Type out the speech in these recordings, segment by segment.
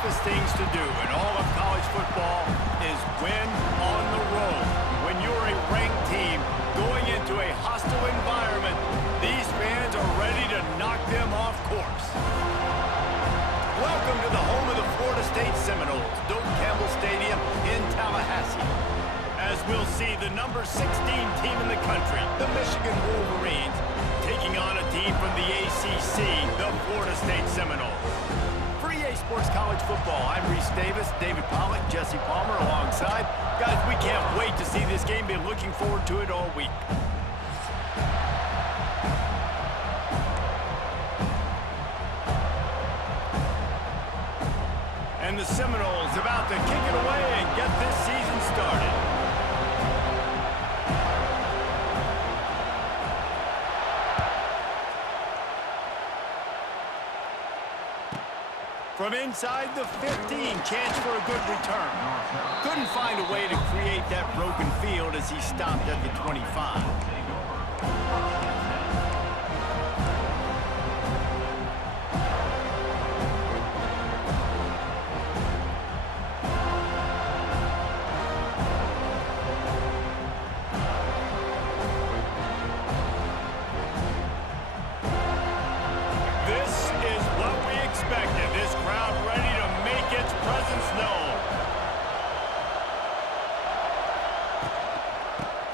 toughest things to do in all of college football is win on the road. When you're a ranked team going into a hostile environment, these fans are ready to knock them off course. Welcome to the home of the Florida State Seminoles, Doak Campbell Stadium in Tallahassee. As we'll see the number 16 team in the country, the Michigan Wolverines, taking on a team from the ACC, the Florida State Seminoles. For EA Sports College Football, I'm Reese Davis, David Pollack, Jesse Palmer alongside. Guys, we can't wait to see this game. Been looking forward to it all week. And the Seminoles about to kick it away and get this season started. From inside the 15, chance for a good return. Couldn't find a way to create that broken field as he stopped at the 25.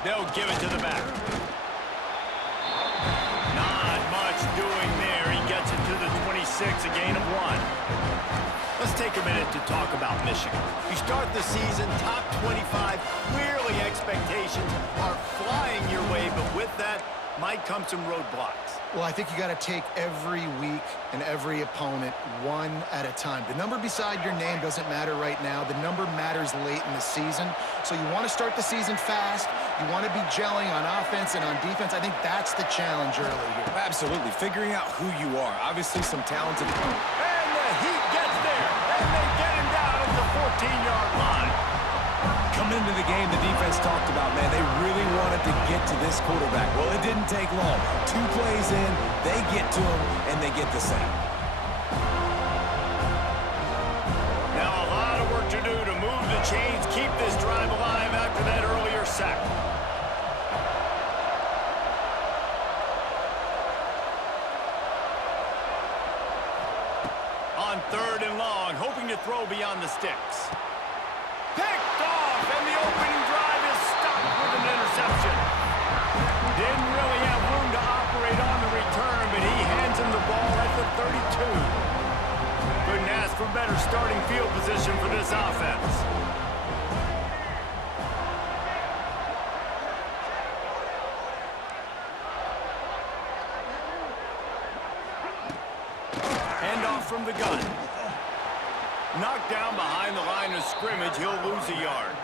They'll give it to the back. Not much doing there. He gets it to the 26, a gain of 1. Let's take a minute to talk about Michigan. You start the season top 25. Clearly expectations are flying your way, but with that might come some roadblocks. Well, I think you got to take every week and every opponent one at a time. The number beside your name doesn't matter right now. The number matters late in the season. So you want to start the season fast. You want to be gelling on offense and on defense. I think that's the challenge early here. Absolutely. Figuring out who you are. Obviously some talented... And the Heat gets there. And they get him down at the 14-yard line. Coming into the game, the defense talked about, man, they really wanted to get to this quarterback. Well, it didn't take long. 2 plays in, they get to him, and they get the sack. Now a lot of work to do to move the chains, keep this drive alive after that earlier sack. On 3rd and long, hoping to throw beyond the sticks. Picked off, and the opening drive is stopped with an interception. Didn't really have room to operate on the return, but he hands him the ball at the 32. Couldn't ask for better starting field position for this offense. Handoff from the gun. Knocked down behind the line of scrimmage, he'll lose a yard.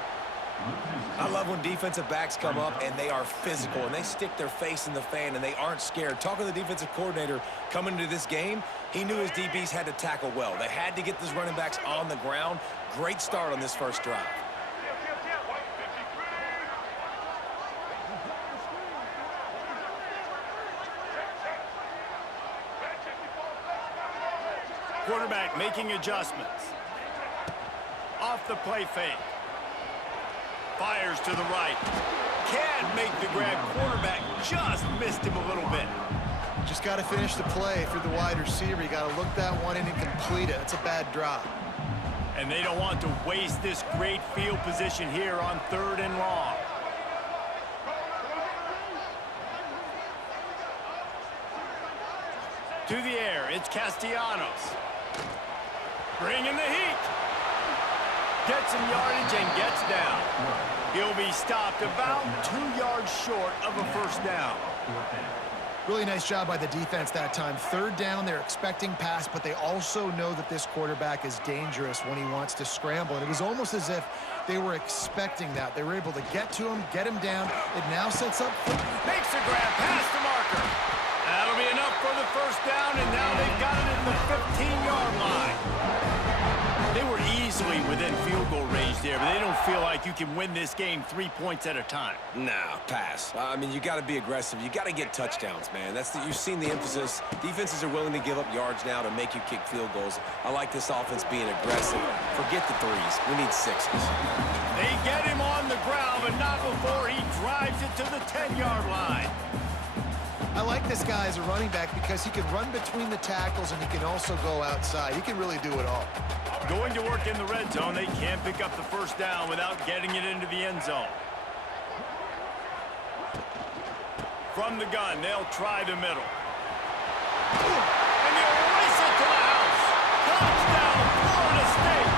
I love when defensive backs come up and they are physical and they stick their face in the fan and they aren't scared. Talking to the defensive coordinator coming into this game, he knew his DBs had to tackle well. They had to get those running backs on the ground. Great start on this first drive. Quarterback making adjustments. Off the play fake. Fires to the right. Can't make the grab. Quarterback just missed him a little bit. Just got to finish the play for the wide receiver. You got to look that one in and complete it. It's a bad drop. And they don't want to waste this great field position here on 3rd and long. To the air, it's Castellanos. Bringing the heat. Gets some yardage and gets down. He'll be stopped about 2 yards short of a first down. Really nice job by the defense that time. 3rd down, they're expecting pass, but they also know that this quarterback is dangerous when he wants to scramble. And it was almost as if they were expecting that. They were able to get to him, get him down. It now sets up... Makes the grab past the marker. That'll be enough for the first down, and now they've got it at the 15-yard line. They were easily within than field goal range there, but they don't feel like you can win this game 3 points at a time. Nah, pass. I mean, you got to be aggressive. You got to get touchdowns, man. You've seen the emphasis. Defenses are willing to give up yards now to make you kick field goals. I like this offense being aggressive. Forget the threes. We need sixes. They get him on the ground, but not before he drives it to the 10-yard line. I like this guy as a running back because he can run between the tackles and he can also go outside. He can really do it all. Going to work in the red zone, they can't pick up the first down without getting it into the end zone. From the gun, they'll try the middle. And they'll race it to the house. Touchdown, Florida State.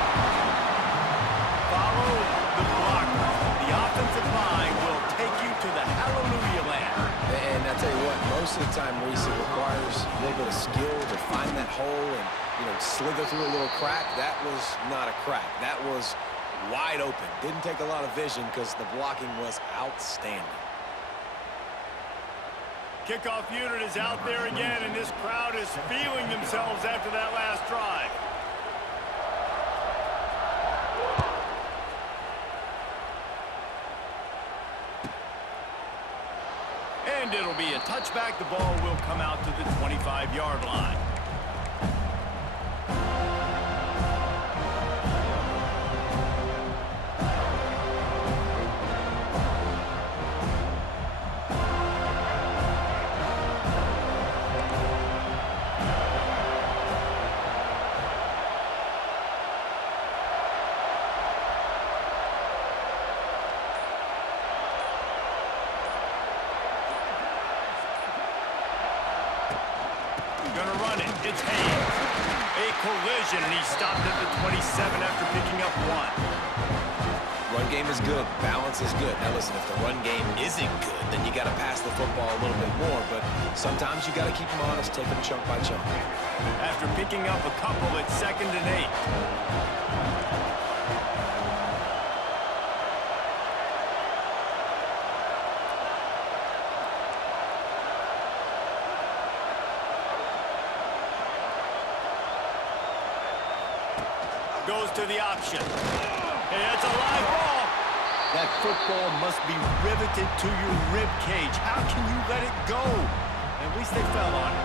Follow the blocker. The offensive line will take you to the hallelujah land. And I tell you what, most of the time, Reese, it requires a little bit of skill to find that hole and, slither through a little crack. That was not a crack. That was wide open. Didn't take a lot of vision because the blocking was outstanding. Kickoff unit is out there again, and this crowd is feeling themselves after that last drive. And it'll be a touchback. The ball will come out to the 25-yard line. Gonna run it. It's Hayes. A collision, and he stopped at the 27 after picking up 1. Run game is good. Balance is good. Now listen, if the run game isn't good, then you got to pass the football a little bit more. But sometimes you got to keep them honest, take them chunk by chunk. After picking up a couple, it's 2nd and 8. Goes to the option. And it's a live ball. That football must be riveted to your rib cage. How can you let it go? At least they fell on it.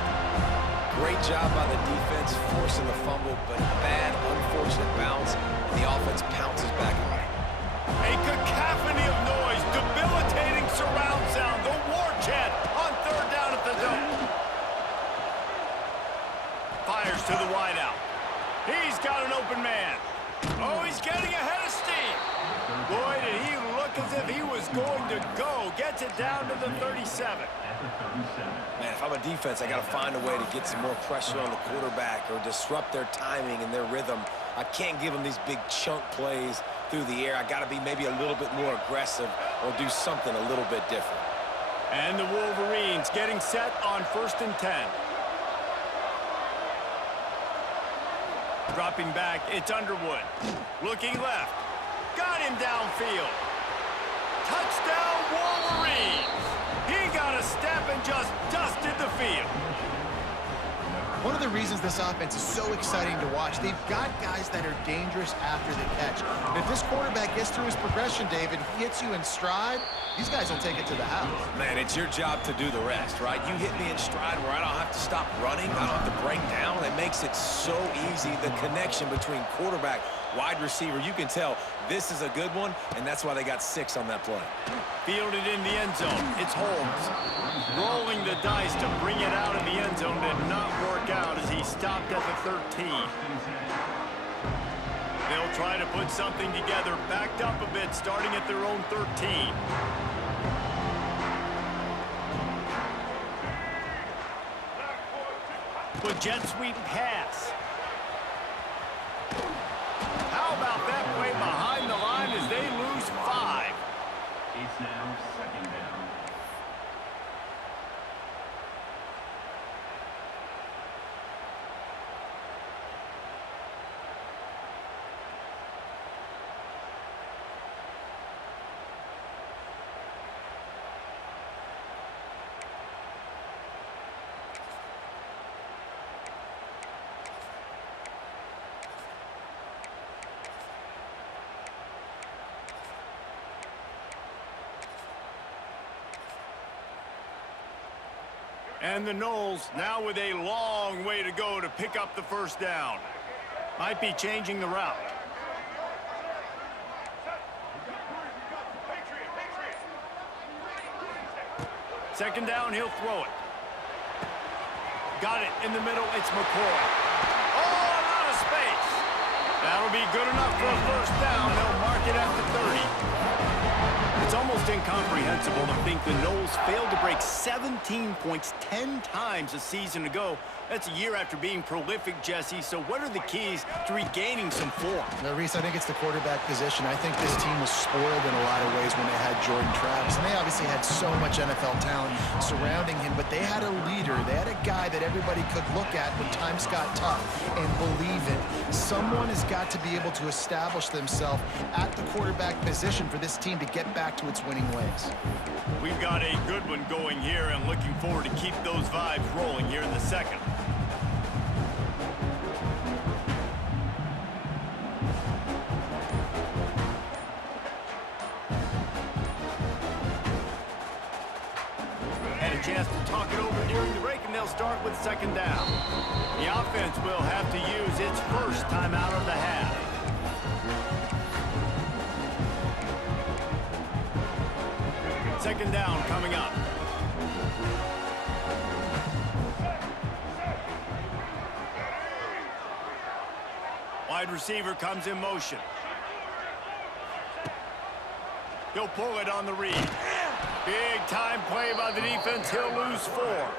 Great job by the defense, forcing the fumble, but bad, unfortunate bounce, and the offense pounces back on it. A cacophony of noise, debilitating surround sound, the war chant on 3rd down at the dome. Fires to the wideout. He's got an open man. Oh, he's getting ahead of steam. Boy, did he look as if he was going to go. Gets it down to the 37. Man, if I'm a defense, I got to find a way to get some more pressure on the quarterback or disrupt their timing and their rhythm. I can't give them these big chunk plays through the air. I got to be maybe a little bit more aggressive or do something a little bit different. And the Wolverines getting set on 1st and 10. Dropping back, it's Underwood. Looking left. Got him downfield. Touchdown, Wolverines! He got a step and just dusted the field. One of the reasons this offense is so exciting to watch, they've got guys that are dangerous after the catch. And if this quarterback gets through his progression, David, he hits you in stride, these guys will take it to the house. Man, it's your job to do the rest, right? You hit me in stride where I don't have to stop running, I don't have to break down. It makes it so easy, the connection between quarterback, wide receiver. You can tell this is a good one, and that's why they got 6 on that play. Fielded in the end zone. It's Holmes. Rolling the dice to bring it out of the end zone did not work out as he stopped at the 13. They'll try to put something together, backed up a bit, starting at their own 13. With jet sweep pass. How about that play behind the line as they lose 5? It's now 2nd down. And the Noles now with a long way to go to pick up the first down. Might be changing the route. Second down, he'll throw it. Got it in the middle, it's McCoy. Oh, a lot of space. That'll be good enough for a first down. They'll mark it at the 30. It's almost incomprehensible to think the Noles failed to break 17 points 10 times a season ago. That's a year after being prolific, Jesse. So what are the keys to regaining some form? Now, Reese, I think it's the quarterback position. I think this team was spoiled in a lot of ways when they had Jordan Travis. And they obviously had so much NFL talent surrounding him, but they had a leader. They had a guy that everybody could look at when times got tough and believe in. Someone has got to be able to establish themselves at the quarterback position for this team to get back to its winning ways. We've got a good one going here and looking forward to keep those vibes rolling here in the second. Had a chance to talk it over during the break, and they'll start with second down. The offense will have to use its first time out of the half. Second down coming up. Wide receiver comes in motion. He'll pull it on the read. Big time play by the defense. He'll lose 4.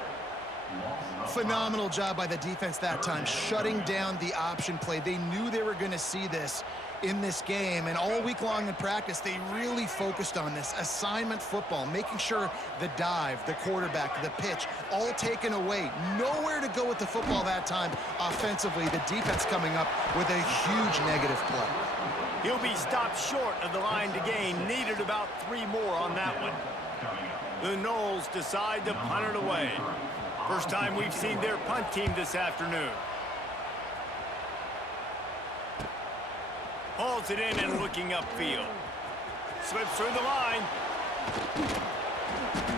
Phenomenal job by the defense that time, shutting down the option play. They knew they were going to see this in this game, and all week long in practice, they really focused on this assignment football, making sure the dive, the quarterback, the pitch, all taken away. Nowhere to go with the football that time offensively. The defense coming up with a huge negative play. He'll be stopped short of the line to gain. Needed about 3 more on that one. The Noles decide to punt it away. First time we've seen their punt team this afternoon. Hauls it in and looking upfield. Slips through the line.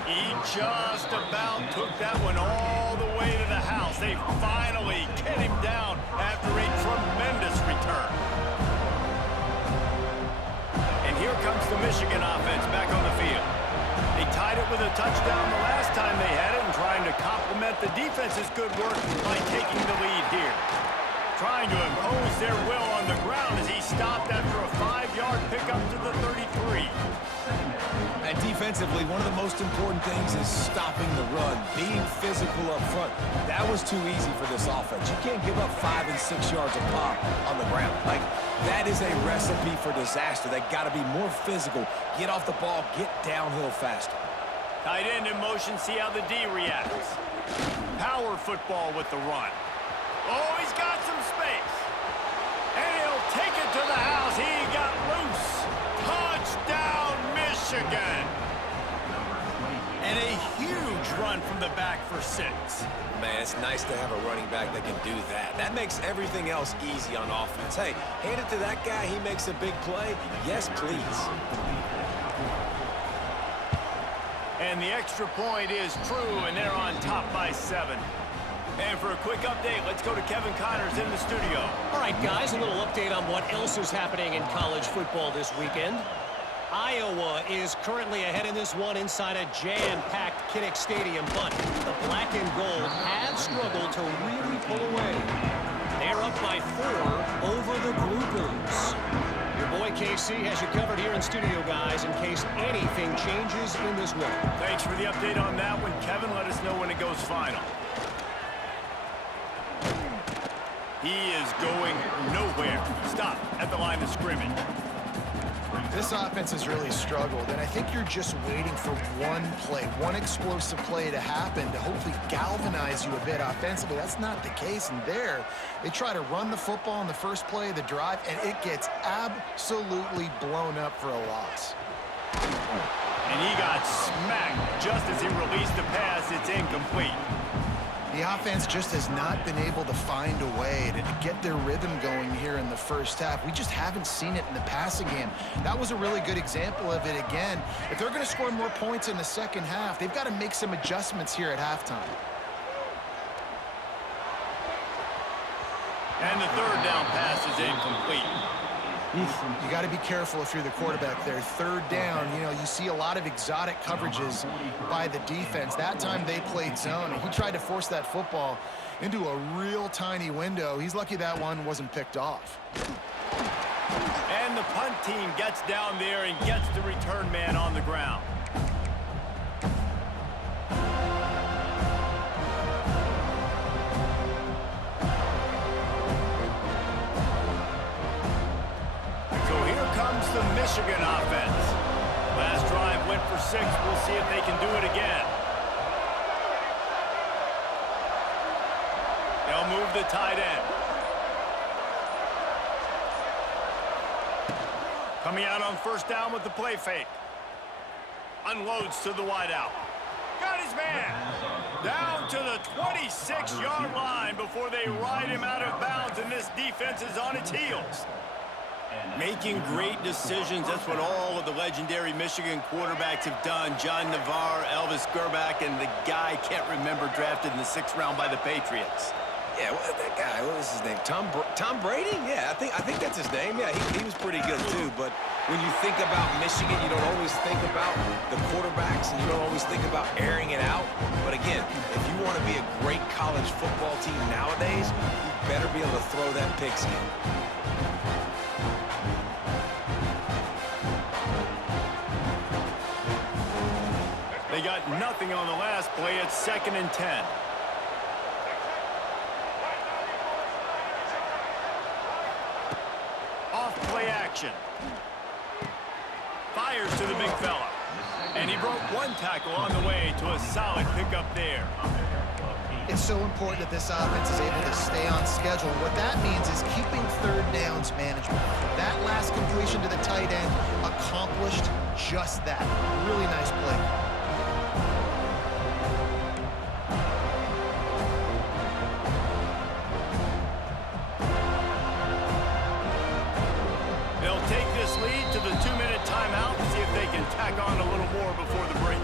He just about took that one all the way to the house. They finally get him down after a tremendous return. And here comes the Michigan offense back on the field. They tied it with a touchdown the last time they had it and trying to complement the defense's good work by taking the lead here. Trying to impose their will on the ground as he stopped after a 5-yard pickup to the 33. And defensively, one of the most important things is stopping the run, being physical up front. That was too easy for this offense. You can't give up 5 and 6 yards a pop on the ground. Like, that is a recipe for disaster. They got to be more physical, get off the ball, get downhill faster. Tight end in motion, see how the D reacts. Power football with the run. Oh, he's got some space. And he'll take it to the house. He got loose. Touchdown, Michigan. And a huge run from the back for 6. Man, it's nice to have a running back that can do that. That makes everything else easy on offense. Hey, hand it to that guy. He makes a big play. Yes, please. And the extra point is true, and they're on top by 7. And for a quick update, let's go to Kevin Connors in the studio. All right, guys, a little update on what else is happening in college football this weekend. Iowa is currently ahead in this one inside a jam-packed Kinnick Stadium, but the black and gold have struggled to really pull away. They're up by 4 over the Blue Bulls. Your boy KC has you covered here in studio, guys, in case anything changes in this one. Thanks for the update on that one, Kevin. Let us know when it goes final. He is going nowhere. Stop at the line of scrimmage. This offense has really struggled, and I think you're just waiting for one play, one explosive play to happen to hopefully galvanize you a bit offensively. That's not the case, and there, they try to run the football in the first play of the drive, and it gets absolutely blown up for a loss. And he got smacked just as he released the pass. It's incomplete. The offense just has not been able to find a way to get their rhythm going here in the first half. We just haven't seen it in the passing game. That was a really good example of it again. If they're going to score more points in the second half, they've got to make some adjustments here at halftime. And the third down pass is incomplete. You got to be careful if you're the quarterback there. Third down, you know, you see a lot of exotic coverages by the defense. That time they played zone, and he tried to force that football into a real tiny window. He's lucky that one wasn't picked off. And the punt team gets down there and gets the return man on the ground. The Michigan offense. Last drive went for 6. We'll see if they can do it again. They'll move the tight end. Coming out on first down with the play fake. Unloads to the wideout. Got his man. Down to the 26-yard line before they ride him out of bounds, and this defense is on its heels. Making great decisions. That's what all of the legendary Michigan quarterbacks have done. John Navarre, Elvis Grbac, and the guy can't remember drafted in the 6th round by the Patriots. Yeah, that guy, what was his name? Tom Brady? Yeah, I think that's his name. Yeah, he was pretty good too. But when you think about Michigan, you don't always think about the quarterbacks, and you don't always think about airing it out. But again, if you want to be a great college football team nowadays, you better be able to throw that pigskin. They got nothing on the last play. It's 2nd and 10. Off play action. Fires to the big fella. And he broke one tackle on the way to a solid pickup there. It's so important that this offense is able to stay on schedule. What that means is keeping third downs manageable. That last completion to the tight end accomplished just that. Really nice play. They'll take this lead to the 2-minute timeout and see if they can tack on a little more before the break.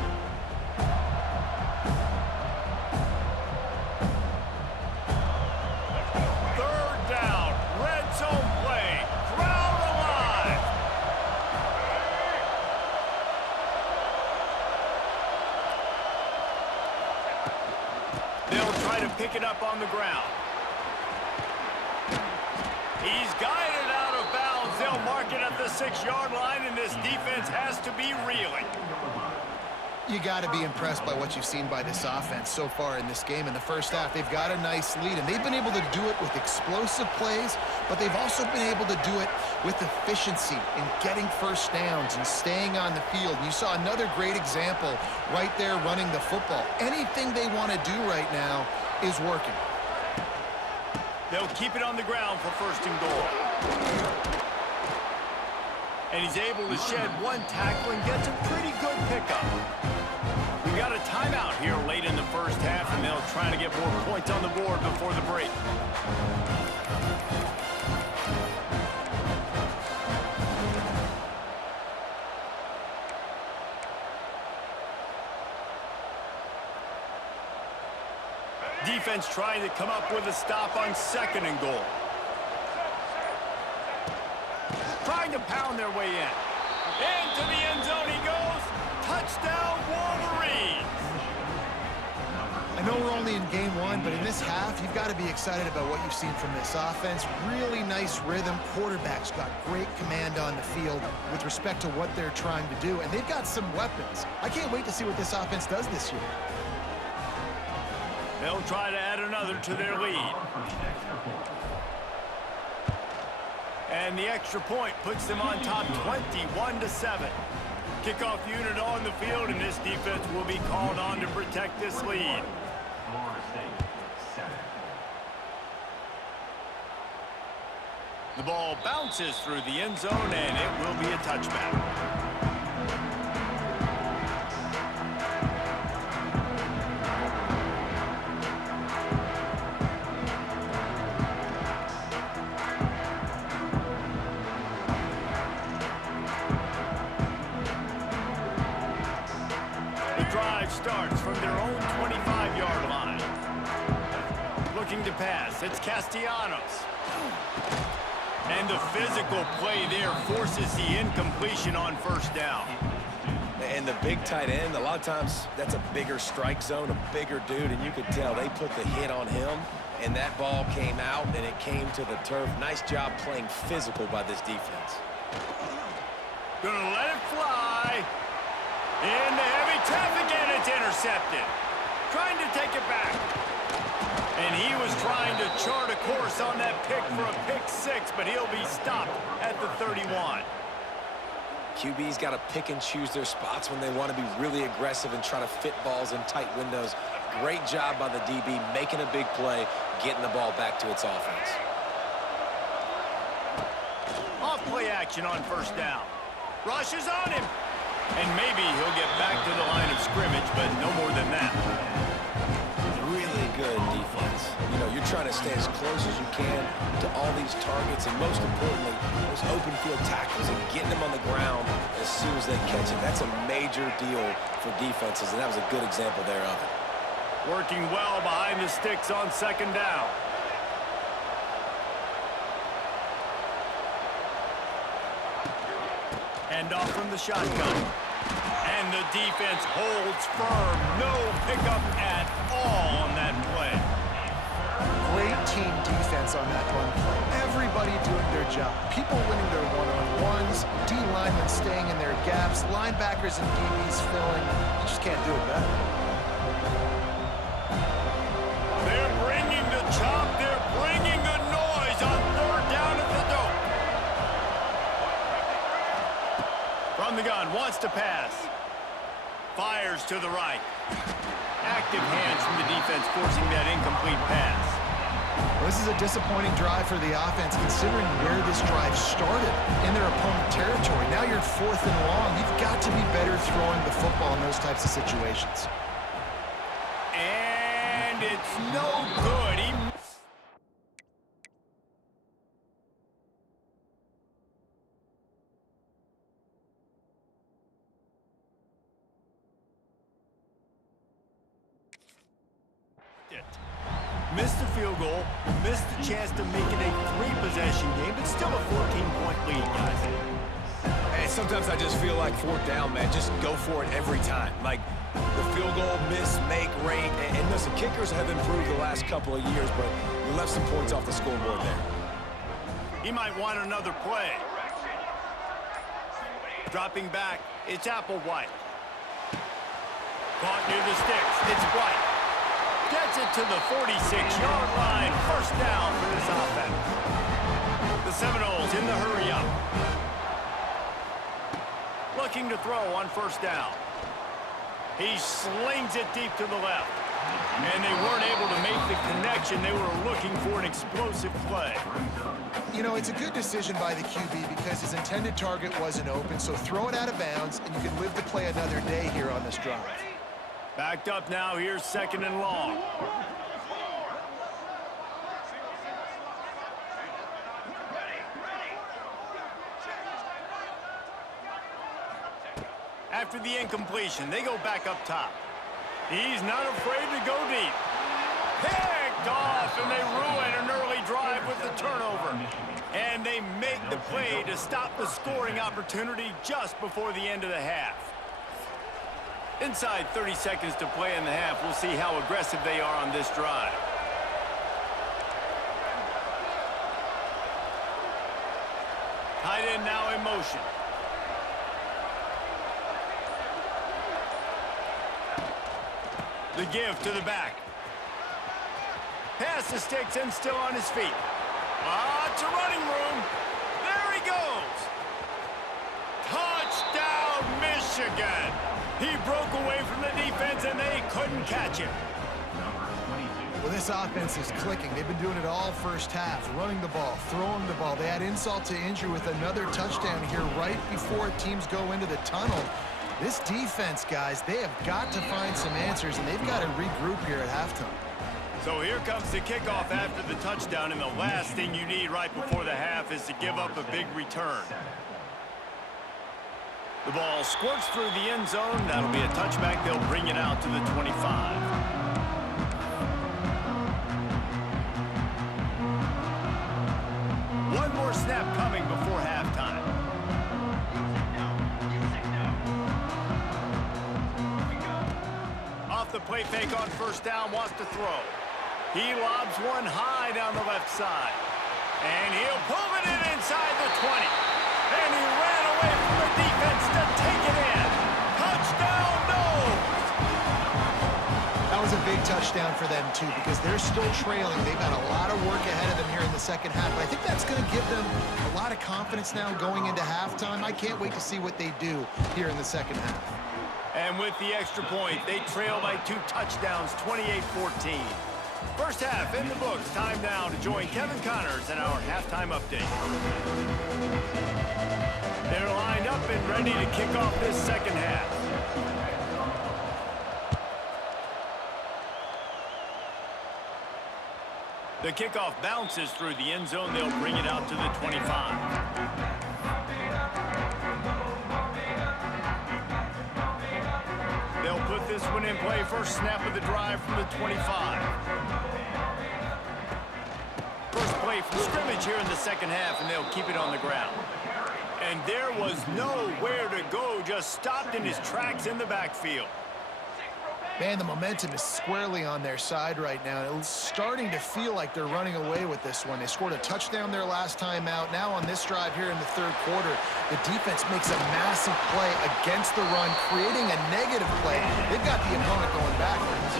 Third down, red zone play, crowd alive. They'll try to pick it up on the ground. He's guided out of bounds. They'll mark it at the 6-yard line, and this defense has to be reeling. You got to be impressed by what you've seen by this offense so far in this game. In the first half, they've got a nice lead, and they've been able to do it with explosive plays, but they've also been able to do it with efficiency in getting first downs and staying on the field. And you saw another great example right there running the football. Anything they want to do right now is working. They'll keep it on the ground for 1st and goal. And he's able to shed one tackle and gets a pretty good pickup. We got a timeout here late in the first half, and they'll try to get more points on the board before the break. Defense trying to come up with a stop on 2nd and goal. Trying to pound their way in. Into the end zone he goes. Touchdown, Wolverines. I know we're only in game 1, but in this half, you've got to be excited about what you've seen from this offense. Really nice rhythm. Quarterback's got great command on the field with respect to what they're trying to do, and they've got some weapons. I can't wait to see what this offense does this year. They'll try to add another to their lead. And the extra point puts them on top 21-7. Kickoff unit on the field, and this defense will be called on to protect this lead. Florida State, 7. The ball bounces through the end zone, and it will be a touchback. Starts from their own 25-yard line. Looking to pass. It's Castellanos. And the physical play there forces the incompletion on first down. And the big tight end, a lot of times that's a bigger strike zone, a bigger dude, and you could tell they put the hit on him, and that ball came out, and it came to the turf. Nice job playing physical by this defense. Gonna let it fly. Into heavy traffic, and it's intercepted. Trying to take it back. And he was trying to chart a course on that pick for a pick six, but he'll be stopped at the 31. QB's got to pick and choose their spots when they want to be really aggressive and try to fit balls in tight windows. Great job by the DB making a big play, getting the ball back to its offense. Off play action on first down. Rushes on him. And maybe he'll get back to the line of scrimmage, but no more than that. Really good defense. You know, you're trying to stay as close as you can to all these targets, and most importantly, those open field tackles and getting them on the ground as soon as they catch it. That's a major deal for defenses, and that was a good example there of it. Working well behind the sticks on second down. Hand off from the shotgun. And the defense holds firm. No pickup at all on that play. Great team defense on that run play. Everybody doing their job. People winning their one-on-ones, D linemen staying in their gaps, linebackers and DBs filling. You just can't do it better. They're bringing the chop. They're bringing the noise on third down at the dope. From the gun, wants to pass. Fires to the right. Active hands from the defense forcing that incomplete pass. Well, this is a disappointing drive for the offense considering where this drive started in their opponent territory. Now you're 4th and long. You've got to be better throwing the football in those types of situations. And it's no good. Missed the field goal, missed the chance to make it a 3-possession game, but still a 14-point lead, guys. And sometimes I just feel like fourth down, man, just go for it every time. Like the field goal, miss, make, rate, and listen, kickers have improved the last couple of years, but you left some points off the scoreboard there. He might want another play. Dropping back, it's Applewhite. Caught near the sticks, it's White. Gets it to the 46-yard line. First down for this offense. The Seminoles in the hurry-up. Looking to throw on first down. He slings it deep to the left. And they weren't able to make the connection. They were looking for an explosive play. You know, it's a good decision by the QB because his intended target wasn't open, so throw it out of bounds, and you can live to play another day here on this drive. Backed up now, here's 2nd and long. After the incompletion, they go back up top. He's not afraid to go deep. Picked off, and they ruin an early drive with the turnover. And they make the play to stop the scoring opportunity just before the end of the half. Inside 30 seconds to play in the half. We'll see how aggressive they are on this drive. Tight end now in motion. The give to the back. Pass the sticks and still on his feet. It's a running room. There he goes. Touchdown, Michigan. He broke away from the defense, and they couldn't catch him. Well, this offense is clicking. They've been doing it all first half, running the ball, throwing the ball. They had insult to injury with another touchdown here right before teams go into the tunnel. This defense, guys, they have got to find some answers, and they've got to regroup here at halftime. So here comes the kickoff after the touchdown, and the last thing you need right before the half is to give up a big return. The ball squirts through the end zone. That'll be a touchback. They'll bring it out to the 25. more snap coming before halftime. Off the play fake on first down, wants to throw. He lobs one high down the left side. And he'll pull it in inside the 20. And he ran away from the defense to take it in. Touchdown, Noles! That was a big touchdown for them, too, because they're still trailing. They've got a lot of work ahead of them here in the second half. But I think that's going to give them a lot of confidence now going into halftime. I can't wait to see what they do here in the second half. And with the extra point, they trail by 2 touchdowns, 28-14. First half in the books. Time now to join Kevin Connors in our halftime update. They're lined up and ready to kick off this second half. The kickoff bounces through the end zone. They'll bring it out to the 25. They'll put this one in play. First snap of the drive from the 25. First play from scrimmage here in the second half, and they'll keep it on the ground. And there was nowhere to go, just stopped in his tracks in the backfield. Man, the momentum is squarely on their side right now. It's starting to feel like they're running away with this one. They scored a touchdown their last time out. Now on this drive here in the third quarter, the defense makes a massive play against the run, creating a negative play. They've got the opponent going backwards.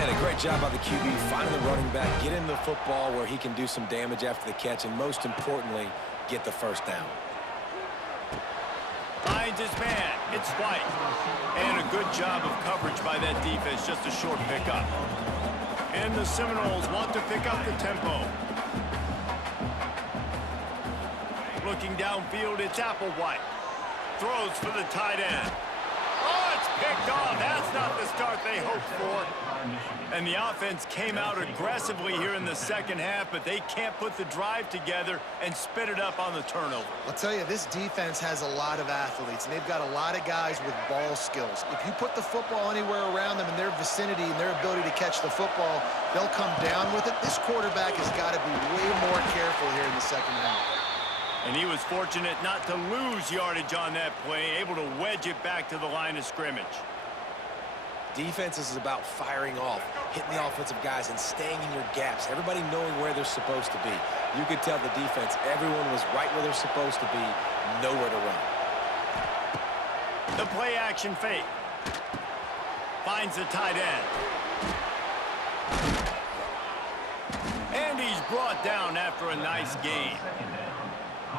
And a great job by the QB, finding the running back, get him the football where he can do some damage after the catch, and most importantly, get the first down. Finds his man. It's White. And a good job of coverage by that defense. Just a short pickup. And the Seminoles want to pick up the tempo. Looking downfield, it's Applewhite. Throws for the tight end. Oh, it's picked off. That's not the start they hoped for. And the offense came out aggressively here in the second half, but they can't put the drive together and spit it up on the turnover. I'll tell you, this defense has a lot of athletes, and they've got a lot of guys with ball skills. If you put the football anywhere around them in their vicinity and their ability to catch the football, they'll come down with it. This quarterback has got to be way more careful here in the second half. And he was fortunate not to lose yardage on that play, able to wedge it back to the line of scrimmage. Defense is about firing off, hitting the offensive guys, and staying in your gaps. Everybody knowing where they're supposed to be. You could tell the defense, everyone was right where they're supposed to be, nowhere to run. The play action fake. Finds the tight end. And he's brought down after a nice gain.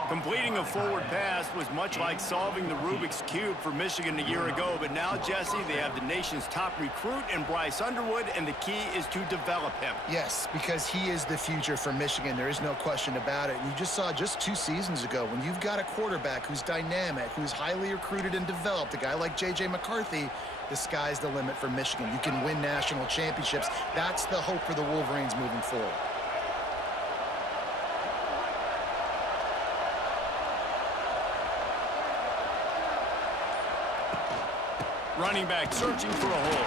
Completing a forward pass was much like solving the Rubik's Cube for Michigan a year ago, but now, Jesse, they have the nation's top recruit in Bryce Underwood, and the key is to develop him. Yes, because he is the future for Michigan. There is no question about it. You just saw just 2 seasons ago, when you've got a quarterback who's dynamic, who's highly recruited and developed, a guy like J.J. McCarthy, the sky's the limit for Michigan. You can win national championships. That's the hope for the Wolverines moving forward. Running back searching for a hole.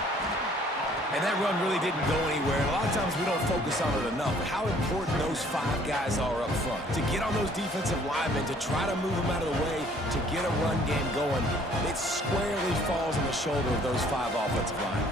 And that run really didn't go anywhere. And a lot of times we don't focus on it enough. But how important those 5 guys are up front. To get on those defensive linemen, to try to move them out of the way, to get a run game going, it squarely falls on the shoulder of those 5 offensive linemen.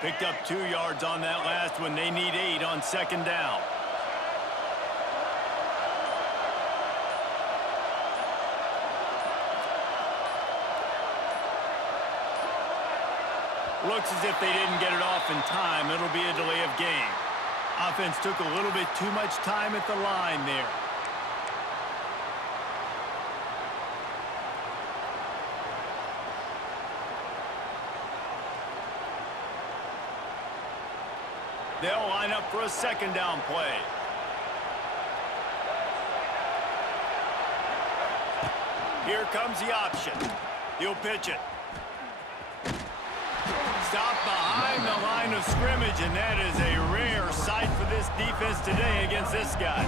Picked up 2 yards on that last one. They need 8 on second down. Looks as if they didn't get it off in time. It'll be a delay of game. Offense took a little bit too much time at the line there. They'll line up for a second down play. Here comes the option. He'll pitch it. Stop behind the line of scrimmage, and that is a rare sight for this defense today against this guy.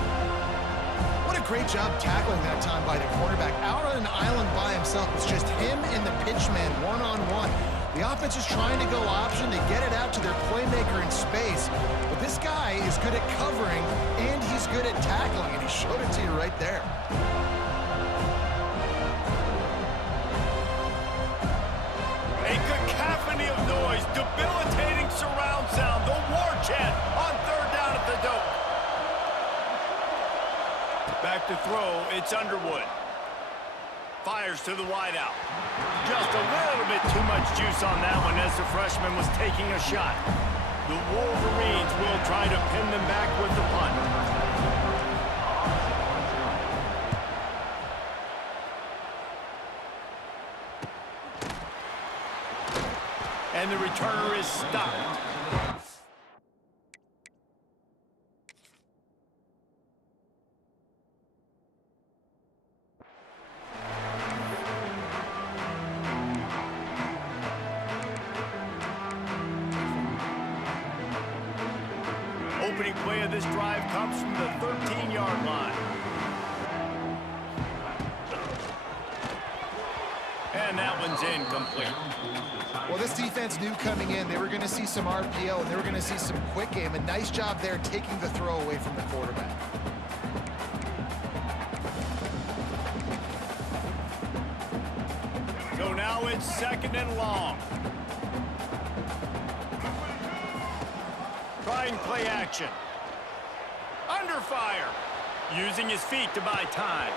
What a great job tackling that time by the cornerback. Out on an island by himself. It's just him and the pitchman one-on-one. The offense is trying to go option to get it out to their playmaker in space. But this guy is good at covering, and he's good at tackling, and he showed it to you right there. A cacophony of noise, debilitating surround sound, the war chant on third down at the Doak. Back to throw, it's Underwood. Fires to the wideout. Just a little bit too much juice on that one as the freshman was taking a shot. The Wolverines will try to pin them back with the punt. And the returner is stopped. Opening play of this drive comes from the 13-yard line. And that one's incomplete. Well, this defense knew coming in they were going to see some RPO and they were going to see some quick game. A nice job there taking the throw away from the quarterback. So now it's 2nd and long. Trying play action. Under fire. Using his feet to buy time.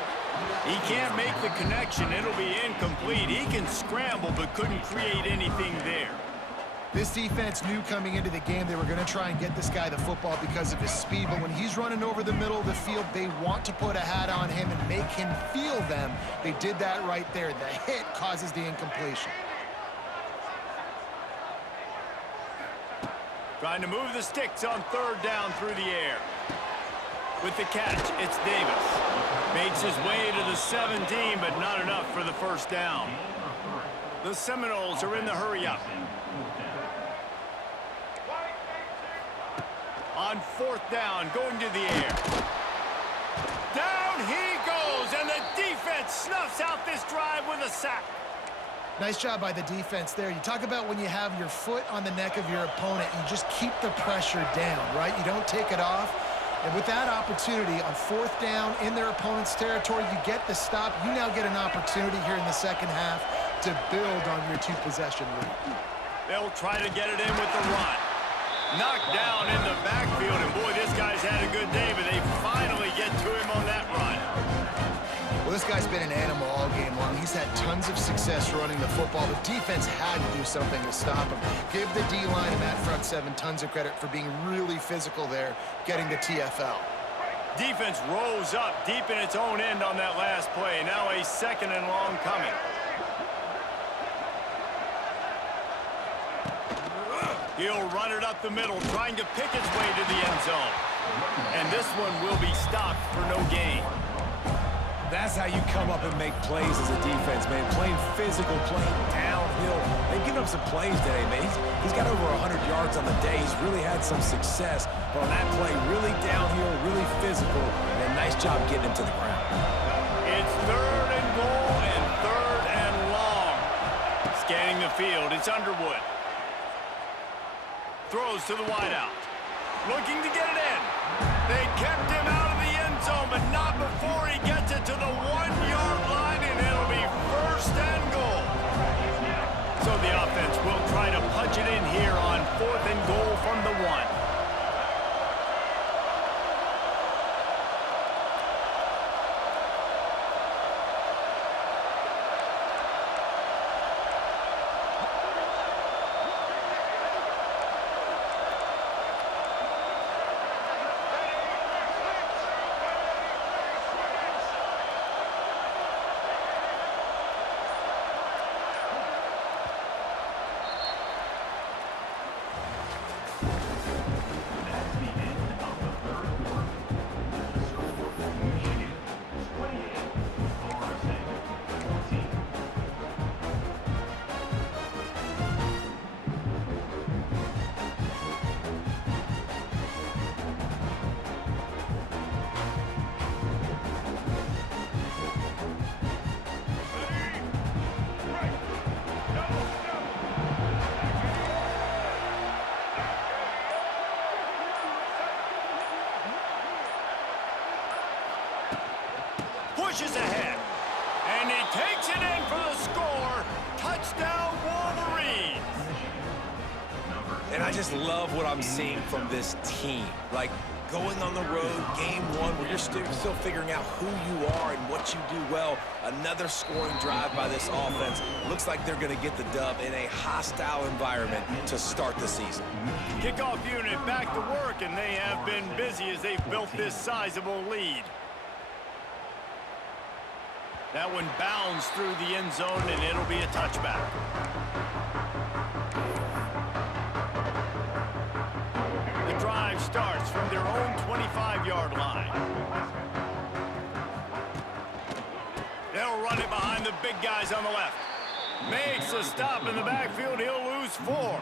He can't make the connection. It'll be incomplete. He can scramble but couldn't create anything there. This defense knew coming into the game they were going to try and get this guy the football because of his speed, but when he's running over the middle of the field, they want to put a hat on him and make him feel them. They did that right there. The hit causes the incompletion. Trying to move the sticks on third down through the air. With the catch, it's Davis. Makes his way to the 17, but not enough for the first down. The Seminoles are in the hurry-up. On 4th down, going to the air. Down he goes, and the defense snuffs out this drive with a sack. Nice job by the defense there. You talk about when you have your foot on the neck of your opponent, you just keep the pressure down, right? You don't take it off. And with that opportunity on 4th down in their opponent's territory, you get the stop. You now get an opportunity here in the second half to build on your 2-possession lead. They'll try to get it in with the run. Knocked down in the backfield, and boy, this guy's had a good day, but they finally get to him on that run. Well, this guy's been an animal all game long. He's had tons of success running the football. The defense had to do something to stop him. Give the D-line and that front seven tons of credit for being really physical there, getting the TFL. Defense rose up deep in its own end on that last play. Now a 2nd and long coming. He'll run it up the middle, trying to pick its way to the end zone. And this one will be stopped for no gain. That's how you come up and make plays as a defense, man. Playing physical, playing downhill. They've given him some plays today, man. He's got over 100 yards on the day. He's really had some success. But on that play, really downhill, really physical, and a nice job getting him to the ground. It's 3rd and goal and 3rd and long. Scanning the field, it's Underwood. Throws to the wideout. Looking to get it in. They kept him out of the end zone, but not before he gets it to the 1-yard line, and it'll be 1st and goal. So the offense will try to punch it in here on 4th and goal from the 1. I just love what I'm seeing from this team. Like, going on the road, game one, where you're still figuring out who you are and what you do well. Another scoring drive by this offense. Looks like they're going to get the dub in a hostile environment to start the season. Kickoff unit back to work, and they have been busy as they've built this sizable lead. That one bounds through the end zone, and it'll be a touchback. The drive starts from their own 25-yard line. They'll run it behind the big guys on the left. Makes a stop in the backfield. He'll lose 4.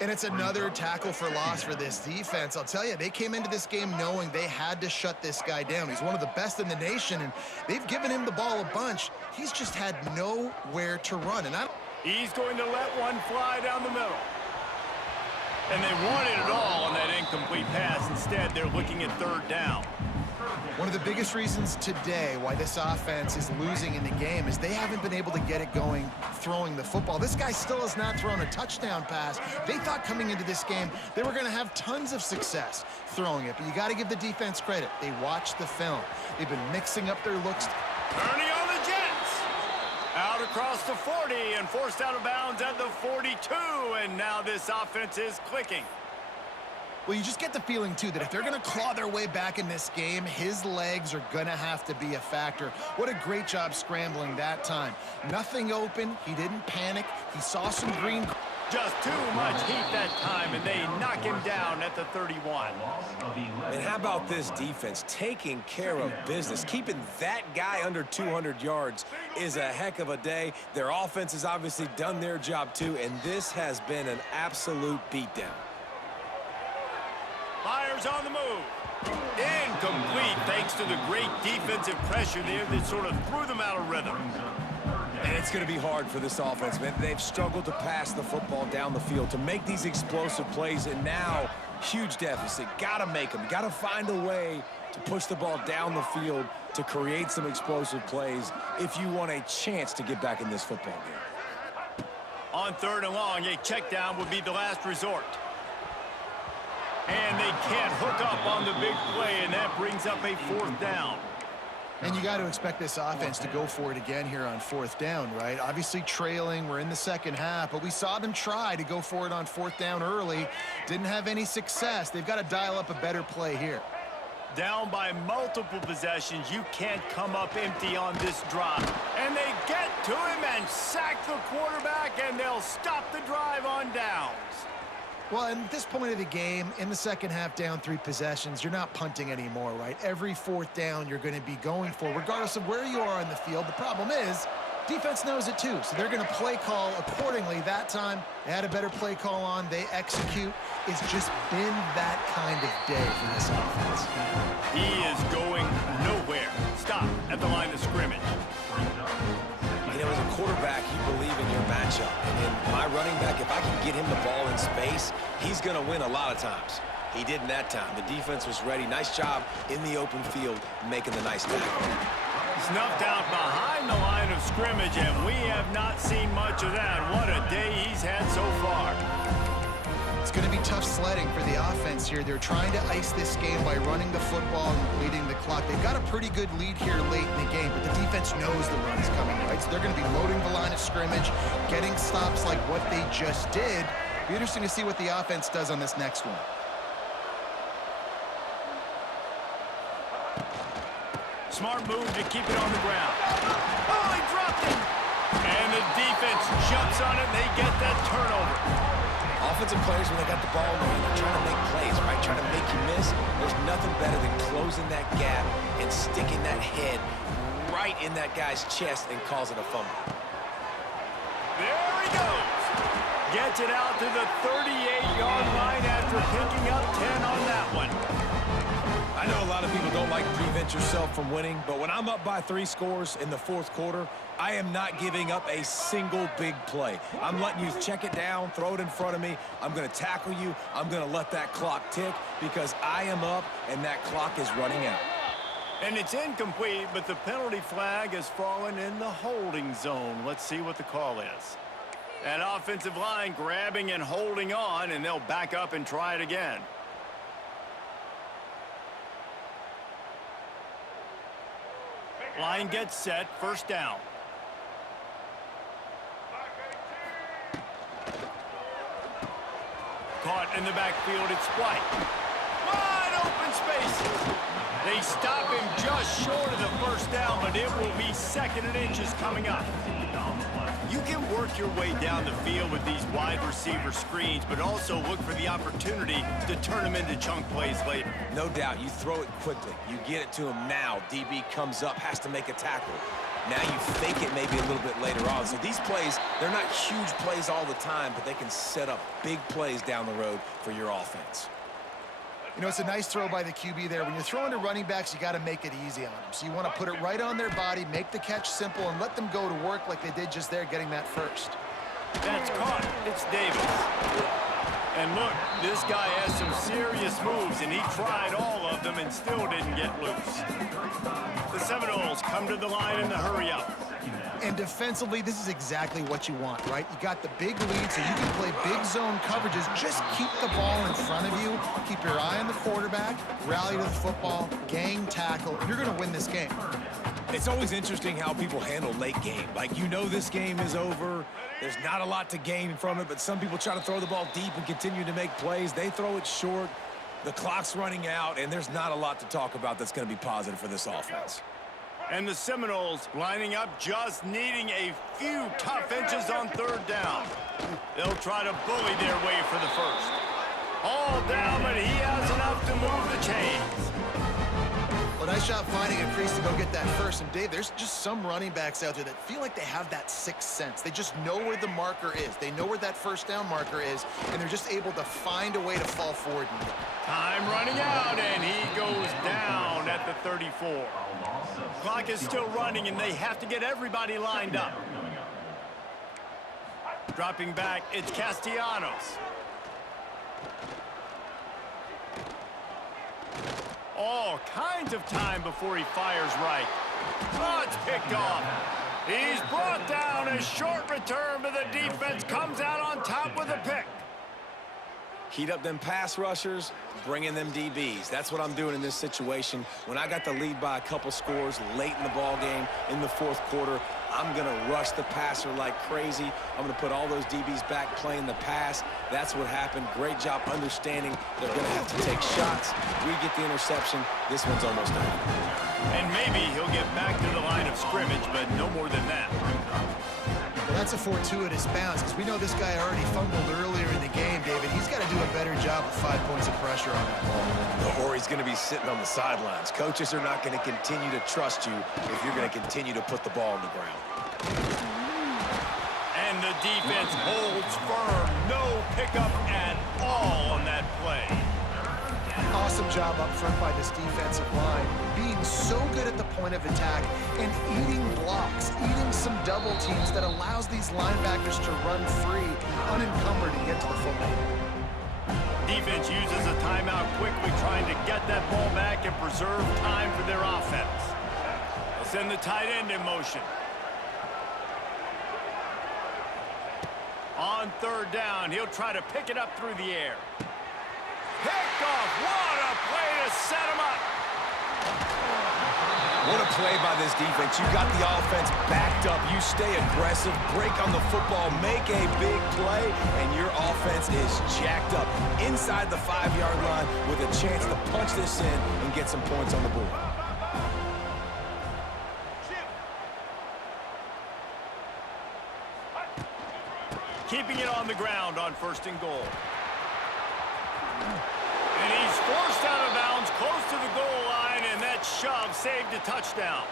And it's another tackle for loss for this defense. I'll tell you, they came into this game knowing they had to shut this guy down. He's one of the best in the nation, and they've given him the ball a bunch. He's just had nowhere to run. And he's going to let one fly down the middle. And they wanted it all on that incomplete pass. Instead, they're looking at 3rd down. One of the biggest reasons today why this offense is losing in the game is they haven't been able to get it going throwing the football. This guy still has not thrown a touchdown pass. They thought coming into this game they were going to have tons of success throwing it, but you got to give the defense credit. They watched the film. They've been mixing up their looks. Turning on the Jets. Out across the 40 and forced out of bounds at the 42, and now this offense is clicking. Well, you just get the feeling, too, that if they're going to claw their way back in this game, his legs are going to have to be a factor. What a great job scrambling that time. Nothing open. He didn't panic. He saw some green. Just too much heat that time, and they knock him down at the 31. And how about this defense taking care of business? Keeping that guy under 200 yards is a heck of a day. Their offense has obviously done their job, too, and this has been an absolute beatdown. Fires on the move. Incomplete thanks to the great defensive pressure there that sort of threw them out of rhythm. And it's going to be hard for this offense, man. They've struggled to pass the football down the field, to make these explosive plays, and now huge deficit. Got to make them. Got to find a way to push the ball down the field to create some explosive plays if you want a chance to get back in this football game. On 3rd and long, a check down would be the last resort. And they can't hook up on the big play, and that brings up a 4th down. And you got to expect this offense to go for it again here on 4th down, right? Obviously trailing, we're in the second half, but we saw them try to go for it on 4th down early. Didn't have any success. They've got to dial up a better play here. Down by multiple possessions, you can't come up empty on this drive. And they get to him and sack the quarterback, and they'll stop the drive on downs. Well, at this point of the game, in the second half, down 3 possessions, you're not punting anymore, right? Every 4th down you're going to be going for, regardless of where you are on the field. The problem is, defense knows it too, so they're going to play call accordingly. That time, they had a better play call on. They execute. It's just been that kind of day for this offense. He is going nowhere. Stop at the line of scrimmage. And it was a quarterback, you believe in your matchup. And in my running back, if I can get him the ball in space, he's going to win a lot of times. He didn't that time. The defense was ready. Nice job in the open field making the nice tackle. Snuffed out behind the line of scrimmage, and we have not seen much of that. What a day he's had so far. It's going to be tough sledding for the offense here. They're trying to ice this game by running the football and bleeding the clock. They've got a pretty good lead here late in the game, but the defense knows the run's coming, right? So they're going to be loading the line of scrimmage, getting stops like what they just did. Be interesting to see what the offense does on this next one. Smart move to keep it on the ground. Oh, he dropped it! And the defense jumps on it, and they get that turnover. Offensive players, when they got the ball in the hand, they're trying to make plays, right? Trying to make you miss. There's nothing better than closing that gap and sticking that head right in that guy's chest and causing a fumble. There he goes. Gets it out to the 38-yard line after picking up 10 on that one. I know a lot of people don't like to prevent yourself from winning, but when I'm up by 3 scores in the 4th quarter, I am not giving up a single big play. I'm letting you check it down, throw it in front of me. I'm going to tackle you. I'm going to let that clock tick because I am up and that clock is running out. And it's incomplete, but the penalty flag has fallen in the holding zone. Let's see what the call is. That offensive line grabbing and holding on, and they'll back up and try it again. Line gets set, first down. Caught in the backfield, it's White. Wide open spaces. They stop him just short of the first down, but it will be second and inches coming up. You can work your way down the field with these wide receiver screens, but also look for the opportunity to turn them into chunk plays later. No doubt, you throw it quickly. You get it to him now. DB comes up, has to make a tackle. Now you fake it maybe a little bit later on. So these plays, they're not huge plays all the time, but they can set up big plays down the road for your offense. You know, it's a nice throw by the QB there. When you're throwing to running backs, you got to make it easy on them. So you want to put it right on their body, make the catch simple, and let them go to work like they did just there, getting that first. That's caught. It's Davis. And look, this guy has some serious moves, and he tried all of them and still didn't get loose. The Seminoles come to the line in the hurry-up. And defensively, this is exactly what you want, right? You got the big lead, so you can play big zone coverages. Just keep the ball in front of you. Keep your eye on the quarterback. Rally to the football. Gang tackle. You're going to win this game. It's always interesting how people handle late game. Like, you know this game is over. There's not a lot to gain from it, but some people try to throw the ball deep and continue to make plays. They throw it short. The clock's running out, and there's not a lot to talk about that's going to be positive for this offense. And the Seminoles lining up, just needing a few tough inches on third down. They'll try to bully their way for the first. All down, but he has enough to move the chains. Well, nice job finding a crease to go get that first. And, Dave, there's just some running backs out there that feel like they have that sixth sense. They just know where the marker is. They know where that first down marker is, and they're just able to find a way to fall forward. Time running out, and he goes down at the 34. Clock is still running, and they have to get everybody lined up. Dropping back, it's Castellanos. All kinds of time before he fires right. Oh, it's picked off. He's brought down. A short return, but the defense comes out on top with a pick. Heat up them pass rushers, bring in them DBs. That's what I'm doing in this situation. When I got the lead by a couple scores late in the ball game in the fourth quarter, I'm going to rush the passer like crazy. I'm going to put all those DBs back playing the pass. That's what happened. Great job understanding they're going to have to take shots. We get the interception. This one's almost over. And maybe he'll get back to the line of scrimmage, but no more than that. Well, that's a fortuitous bounce, because we know this guy already fumbled earlier in the game, David. He's got to do a better job with 5 points of pressure on that ball. Or he's going to be sitting on the sidelines. Coaches are not going to continue to trust you if you're going to continue to put the ball on the ground. And the defense holds firm. No pickup at all on that play. Awesome job up front by this defensive line, being so good at the point of attack and eating blocks, eating some double teams that allows these linebackers to run free, unencumbered, and get to the football. Defense uses a timeout quickly, trying to get that ball back and preserve time for their offense. They'll send the tight end in motion. On third down, he'll try to pick it up through the air. Picked off. What a play to set him up. What a play by this defense. You got the offense backed up. You stay aggressive, break on the football, make a big play, and your offense is jacked up inside the 5-yard line with a chance to punch this in and get some points on the board. Keeping it on the ground on first and goal. And he's forced out of bounds close to the goal line, and that shove saved a touchdown.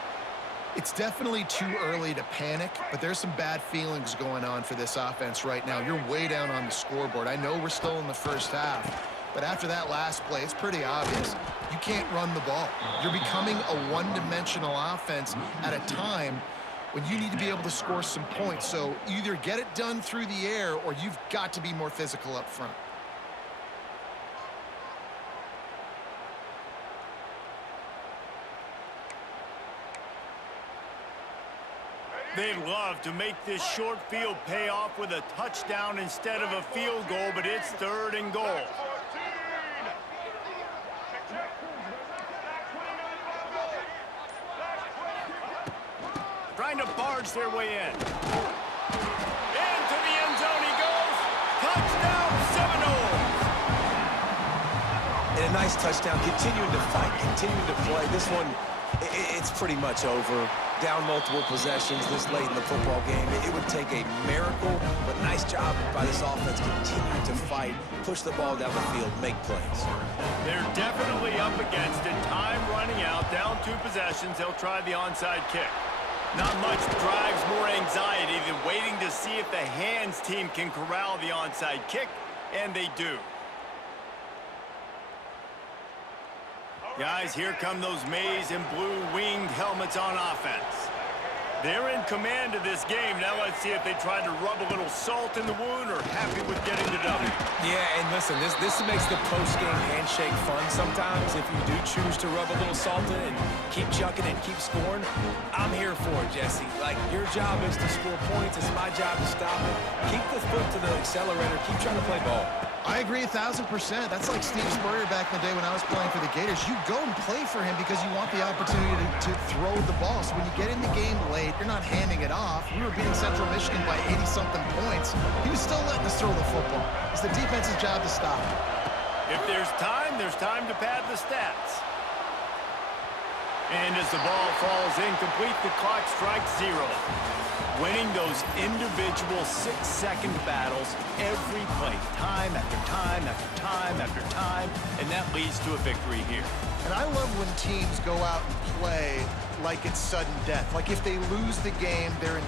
It's definitely too early to panic, but there's some bad feelings going on for this offense right now. You're way down on the scoreboard. I know we're still in the first half, but after that last play, it's pretty obvious. You can't run the ball. You're becoming a one-dimensional offense at a time when you need to be able to score some points. So either get it done through the air, or you've got to be more physical up front. They'd love to make this short field pay off with a touchdown instead of a field goal, but it's 3rd and goal. Trying to barge their way in. Into the end zone he goes. Touchdown, Seminoles! And a nice touchdown, continuing to fight, continuing to play. This one, it's pretty much over. Down multiple possessions this late in the football game. It would take a miracle, but nice job by this offense continuing to fight, push the ball down the field, make plays. They're definitely up against it. Time running out, down 2 possessions. They'll try the onside kick. Not much drives more anxiety than waiting to see if the hands team can corral the onside kick, and they do. Guys, here come those maize and blue winged helmets on offense. They're in command of this game. Now let's see if they try to rub a little salt in the wound or happy with getting the W. Yeah, and listen, this makes the post-game handshake fun sometimes. If you do choose to rub a little salt in and keep chucking and keep scoring, I'm here for it, Jesse. Like, your job is to score points. It's my job to stop it. Keep the foot to the accelerator. Keep trying to play ball. I agree 1,000%. That's like Steve Spurrier back in the day when I was playing for the Gators. You go and play for him because you want the opportunity to throw the ball. So when you get in the game late, you're not handing it off. We were beating Central Michigan by 80-something points. He was still letting us throw the football. It's the defense's job to stop it. If there's time to pad the stats. And as the ball falls incomplete, the clock strikes 0. Winning those individual 6-second battles every play, time after time after time after time, and that leads to a victory here. And I love when teams go out and play like it's sudden death. Like if they lose the game, they're in